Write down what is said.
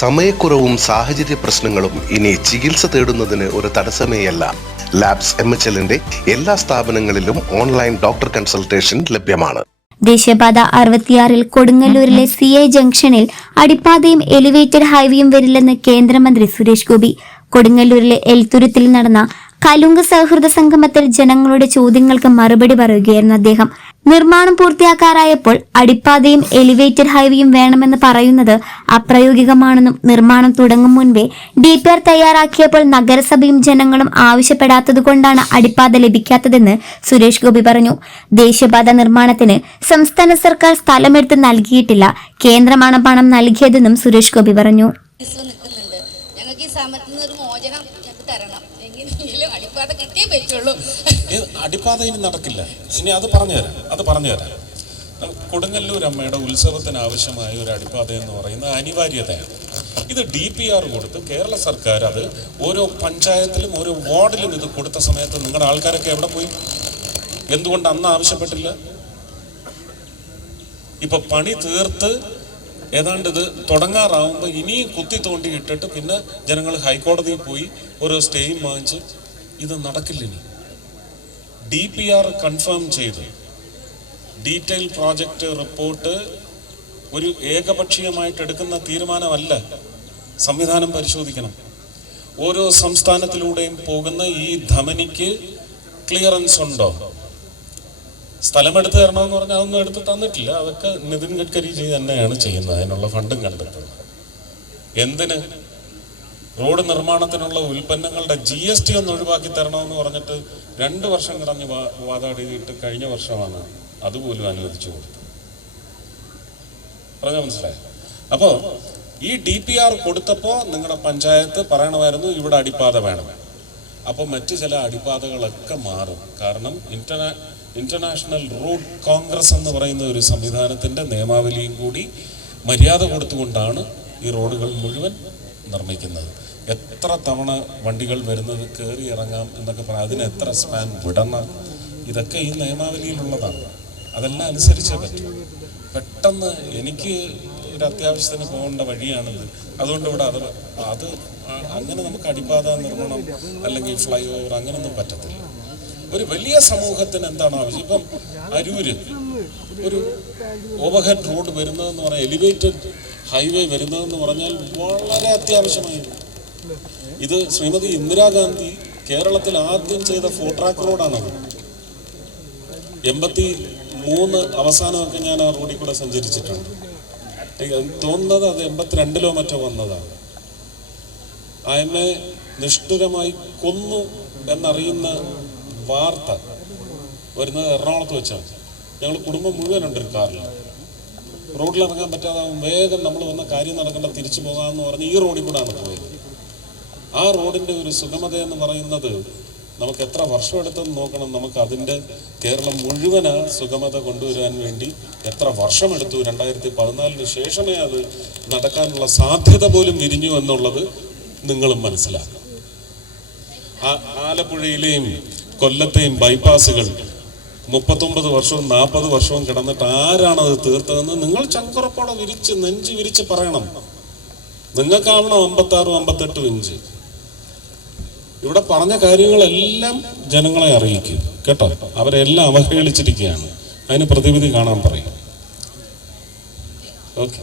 സമയക്കുറവും സാഹചര്യ പ്രശ്നങ്ങളും ഇനി ചികിത്സ തേടുന്നതിന് ഒരു തടസ്സമേയല്ല. ലാബ്സ് എം എച്ച് എല്ലിന്റെ എല്ലാ സ്ഥാപനങ്ങളിലും ഓൺലൈൻ ഡോക്ടർ കൺസൾട്ടേഷൻ ലഭ്യമാണ്. ദേശീയപാത അറുപത്തിയാറിൽ കൊടുങ്ങല്ലൂരിലെ സി ഐ ജംഗ്ഷനിൽ അടിപ്പാതയും എലിവേറ്റഡ് ഹൈവേയും വരില്ലെന്ന് കേന്ദ്രമന്ത്രി സുരേഷ് ഗോപി. കൊടുങ്ങല്ലൂരിലെ എൽത്തുരുത്തിൽ നടന്ന കലുങ്ക് സൗഹൃദ സംഗമത്തിൽ ജനങ്ങളുടെ ചോദ്യങ്ങൾക്ക് മറുപടി പറയുകയായിരുന്നു അദ്ദേഹം. നിർമ്മാണം പൂർത്തിയാക്കാറായപ്പോൾ അടിപ്പാതയും എലിവേറ്റഡ് ഹൈവേയും വേണമെന്ന് പറയുന്നത് അപ്രായോഗികമാണെന്നും നിർമ്മാണം തുടങ്ങും മുൻപേ ഡി പി ആർ തയ്യാറാക്കിയപ്പോൾ നഗരസഭയും ജനങ്ങളും ആവശ്യപ്പെടാത്തതുകൊണ്ടാണ് അടിപ്പാത ലഭിക്കാത്തതെന്ന് സുരേഷ് ഗോപി പറഞ്ഞു. ദേശീയപാത നിർമ്മാണത്തിന് സംസ്ഥാന സർക്കാർ സ്ഥലമെടുത്ത് നൽകിയിട്ടില്ല. കേന്ദ്രമാണ് പണം നൽകിയതെന്നും സുരേഷ് ഗോപി പറഞ്ഞു. ഞങ്ങൾക്ക് ഈ സമരത്തിൽ നിന്ന് ഒരു മോചനം തരണം. എങ്ങനെയെങ്കിലും അടിപ്പാത കിട്ടിയേ പറ്റുള്ളൂ. അടിപ്പാത ഇനി നടക്കില്ല. ഇനി അത് പറഞ്ഞു പറഞ്ഞുതരാം അത് പറഞ്ഞു തരാം. കൊടുങ്ങല്ലൂർ അമ്മയുടെ ഉത്സവത്തിന് ആവശ്യമായ ഒരു അടിപ്പാത എന്ന് പറയുന്നത് അനിവാര്യതയാണ്. ഇത് ഡി പി ആർ കൊടുത്ത് കേരള സർക്കാർ അത് ഓരോ പഞ്ചായത്തിലും ഓരോ വാർഡിലും ഇത് കൊടുത്ത സമയത്ത് നിങ്ങളുടെ ആൾക്കാരൊക്കെ എവിടെ പോയി? എന്തുകൊണ്ട് അന്ന് ആവശ്യപ്പെട്ടില്ല? ഇപ്പൊ പണി തീർത്ത് ഏതാണ്ട് ഇത് തുടങ്ങാറാവുമ്പോൾ ഇനിയും കുത്തി തോണ്ടി ഇട്ടിട്ട് പിന്നെ ജനങ്ങൾ ഹൈക്കോടതിയിൽ പോയി ഓരോ സ്റ്റേയും വാങ്ങിച്ച് ഇത് നടക്കില്ല ഇനി. ഡി പി ആർ കൺഫേം ചെയ്ത്. ഡീറ്റെയിൽ പ്രോജക്റ്റ് റിപ്പോർട്ട് ഒരു ഏകപക്ഷീയമായിട്ട് എടുക്കുന്ന തീരുമാനമല്ല. സംവിധാനം പരിശോധിക്കണം. ഓരോ സംസ്ഥാനത്തിലൂടെയും പോകുന്ന ഈ ധമനിക്ക് ക്ലിയറൻസ് ഉണ്ടോ? സ്ഥലമെടുത്ത് തരണമെന്ന് പറഞ്ഞാൽ അതൊന്നും എടുത്ത് തന്നിട്ടില്ല. അതൊക്കെ നിതിൻ ഗഡ്കരി തന്നെയാണ് ചെയ്യുന്നത്. അതിനുള്ള ഫണ്ടും കണ്ടെത്തുന്നത്. എന്തിന്? റോഡ് നിർമ്മാണത്തിനുള്ള ഉൽപ്പന്നങ്ങളുടെ ജി എസ് ടി ഒന്ന് ഒഴിവാക്കി തരണമെന്ന് പറഞ്ഞിട്ട് രണ്ട് വർഷം കിടഞ്ഞ് വാദാടിയിട്ട് കഴിഞ്ഞ വർഷമാണ് അതുപോലും അനുവദിച്ചു കൊടുത്തത്. പറഞ്ഞാൽ മനസ്സിലായി? അപ്പോൾ ഈ ഡി പി ആർ കൊടുത്തപ്പോൾ നിങ്ങളുടെ പഞ്ചായത്ത് പറയണമായിരുന്നു ഇവിടെ അടിപ്പാത വേണം. അപ്പോൾ മറ്റു ചില അടിപ്പാതകളൊക്കെ മാറും. കാരണം ഇന്റർനാ ഇന്റർനാഷണൽ റോഡ് കോൺഗ്രസ് എന്ന് പറയുന്ന ഒരു സംവിധാനത്തിന്റെ നിയമാവലിയും കൂടി മര്യാദ കൊടുത്തുകൊണ്ടാണ് ഈ റോഡുകൾ മുഴുവൻ നിർമ്മിക്കുന്നത്. എത്ര തവണ വണ്ടികൾ വരുന്നത് കയറി ഇറങ്ങാം എന്നൊക്കെ പറയാം. അതിന് എത്ര സ്പാൻ വിടണം? ഇതൊക്കെ ഈ നിയമാവലിയിലുള്ളതാണ്. അതെല്ലാം അനുസരിച്ചേ പറ്റും. പെട്ടെന്ന് എനിക്ക് ഒരു അത്യാവശ്യത്തിന് പോകേണ്ട വഴിയാണിത്. അതുകൊണ്ട് ഇവിടെ അത് അത് അങ്ങനെ നമുക്ക് അടിപ്പാത നിർമ്മാണം അല്ലെങ്കിൽ ഫ്ലൈ ഓവർ അങ്ങനൊന്നും പറ്റത്തില്ല. ഒരു വലിയ സമൂഹത്തിന് എന്താണ് ആവശ്യം? ഇപ്പം അരൂര് ഒരു ഓവർഹെഡ് റോഡ് വരുന്നതെന്ന് പറഞ്ഞാൽ എലിവേറ്റഡ് ഹൈവേ വരുന്നതെന്ന് പറഞ്ഞാൽ വളരെ അത്യാവശ്യമായി ഇത് ശ്രീമതി ഇന്ദിരാഗാന്ധി കേരളത്തിൽ ആദ്യം ചെയ്ത ഫോട്രാക്ക് റോഡാണത് എൺപത്തി മൂന്ന് അവസാനമൊക്കെ ഞാൻ ആ റോഡിൽ കൂടെ സഞ്ചരിച്ചിട്ടുണ്ട്. തോന്നുന്നത് അത് എൺപത്തിരണ്ടിലോ മറ്റോ വന്നതാണ്. അയമ്മെ നിഷ്ഠുരമായി കൊന്നു എന്നറിയുന്ന വാർത്ത വരുന്നത് എറണാകുളത്ത് വെച്ചാണ്. ഞങ്ങൾ കുടുംബം മുഴുവനുണ്ട് ഒരു കാറിൽ. റോഡിൽ ഇറങ്ങാൻ പറ്റാതാവും വേഗം നമ്മൾ വന്ന കാര്യം നടക്കേണ്ട തിരിച്ചു പോകാമെന്ന് പറഞ്ഞ് ഈ റോഡിൽ കൂടെയാണ് പോയത്. ആ റോഡിന്റെ ഒരു സുഗമത എന്ന് പറയുന്നത് നമുക്ക് എത്ര വർഷം എടുത്തെന്ന് നോക്കണം. നമുക്ക് അതിന്റെ കേരളം മുഴുവൻ ആ സുഗമത കൊണ്ടുവരാൻ വേണ്ടി എത്ര വർഷമെടുത്തു രണ്ടായിരത്തി പതിനാലിന് ശേഷമേ അത് നടക്കാനുള്ള സാധ്യത പോലും വിരിഞ്ഞു എന്നുള്ളത് നിങ്ങളും മനസ്സിലാക്കണം. ആ- ആലപ്പുഴയിലെയും കൊല്ലത്തെയും ബൈപ്പാസുകൾ മുപ്പത്തൊമ്പത് വർഷവും നാൽപ്പത് വർഷവും കിടന്നിട്ട് ആരാണത് തീർത്തതെന്ന് നിങ്ങൾ ചങ്കുറപ്പോടെ വിരിച്ച് നെഞ്ച് വിരിച്ച് പറയണം. നിങ്ങൾക്കാവണം അമ്പത്താറും അമ്പത്തെട്ടും ഇഞ്ച്. ഇവിടെ പറഞ്ഞ കാര്യങ്ങളെല്ലാം ജനങ്ങളെ അറിയിക്കും കേട്ടോ? അവരെല്ലാം അവഹേളിച്ചിരിക്കുകയാണ്. അതിന് പ്രതിവിധി കാണാൻ പറയും. ഓക്കെ.